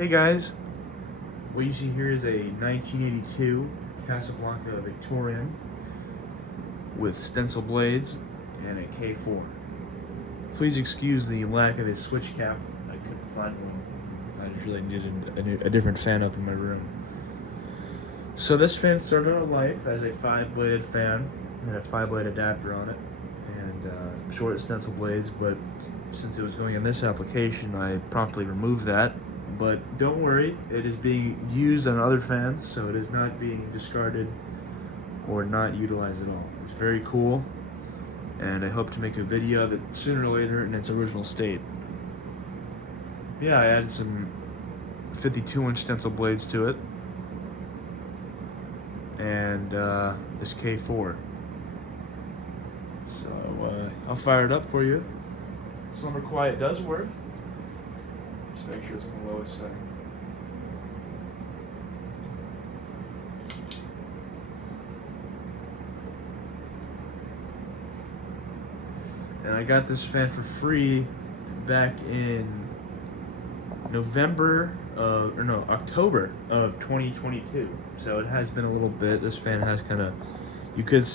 Hey guys, what you see here is a 1982 Casablanca Victorian with stencil blades and a K4. Please excuse the lack of a switch cap. I couldn't find one. I just really needed a different fan up in my room. So this fan started out life as a 5-bladed fan. It had a 5-blade adapter on it and short stencil blades, but since it was going in this application, I promptly removed that. But don't worry, it is being used on other fans, so it is not being discarded or not utilized at all. It's very cool, and I hope to make a video of it sooner or later in its original state. Yeah, I added some 52-inch stencil blades to it, and this K4. So I'll fire it up for you. Slumber Quiet does work. Just make sure it's on the lowest setting. And I got this fan for free back in October of 2022. So it has been a little bit. This fan has kind of, you could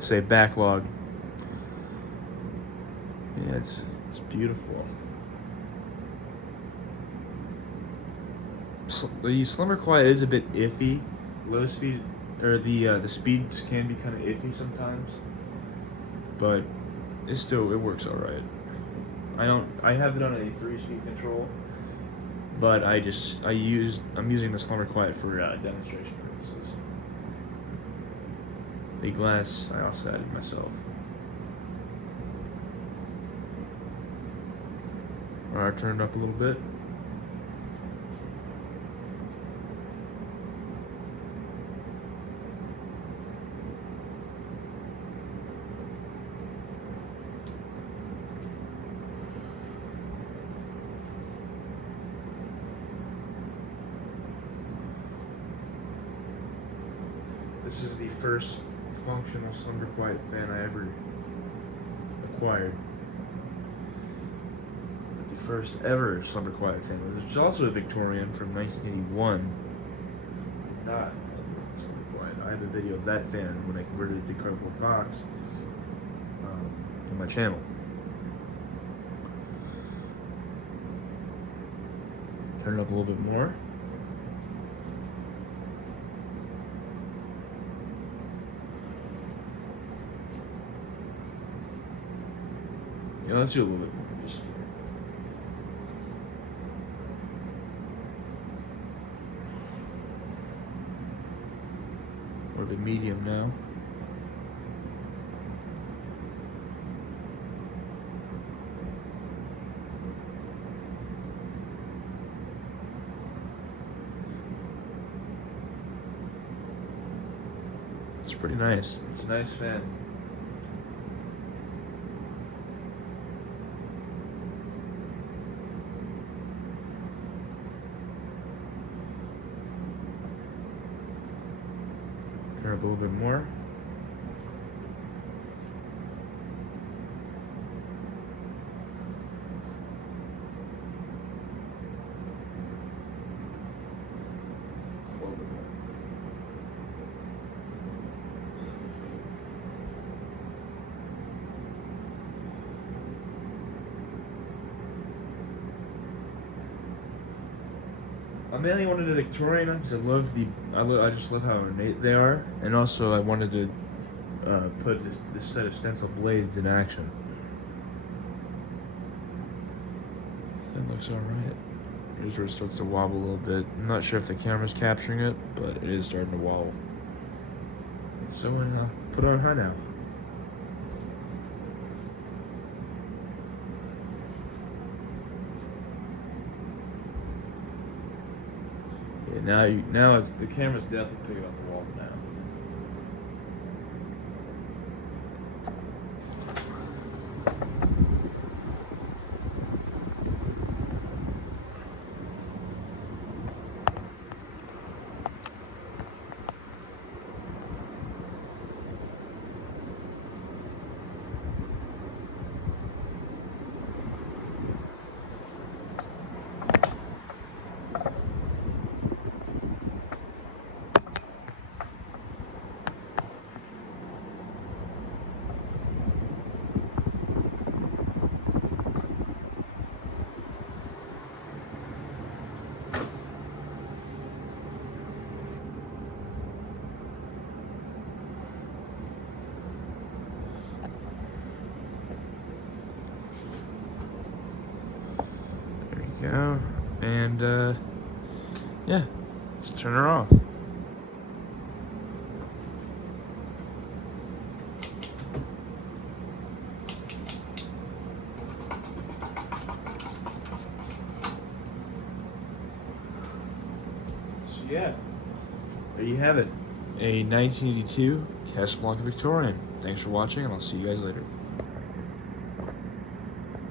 say backlog. Yeah, it's beautiful. The Slumber Quiet is a bit iffy. Low speed, or the speeds can be kind of iffy sometimes, but it works all right. I have it on a 3-speed control, but I'm using the Slumber Quiet for demonstration purposes. The glass I also added myself. Alright, turn it up a little bit. This is the first functional Slumber Quiet fan I ever acquired. But the first ever Slumber Quiet fan, which is also a Victorian from 1981. Not Slumber Quiet. I have a video of that fan when I converted it to cardboard box on my channel. Turn it up a little bit more. Yeah, let's do a little bit more. Just more of a medium now. It's pretty nice. It's a nice fan. Turn up a little bit more. A little bit more. I mainly wanted a Victorian because I just love how ornate they are, and also I wanted to put this set of stencil blades in action. That looks alright. Here's where it starts to wobble a little bit. I'm not sure if the camera's capturing it, but it is starting to wobble. So put it on high now. Yeah, now the camera's definitely picking up the wall now. go. And yeah, let's turn her off. So yeah, there you have it. A 1982 Casablanca Victorian. Thanks for watching, and I'll see you guys later.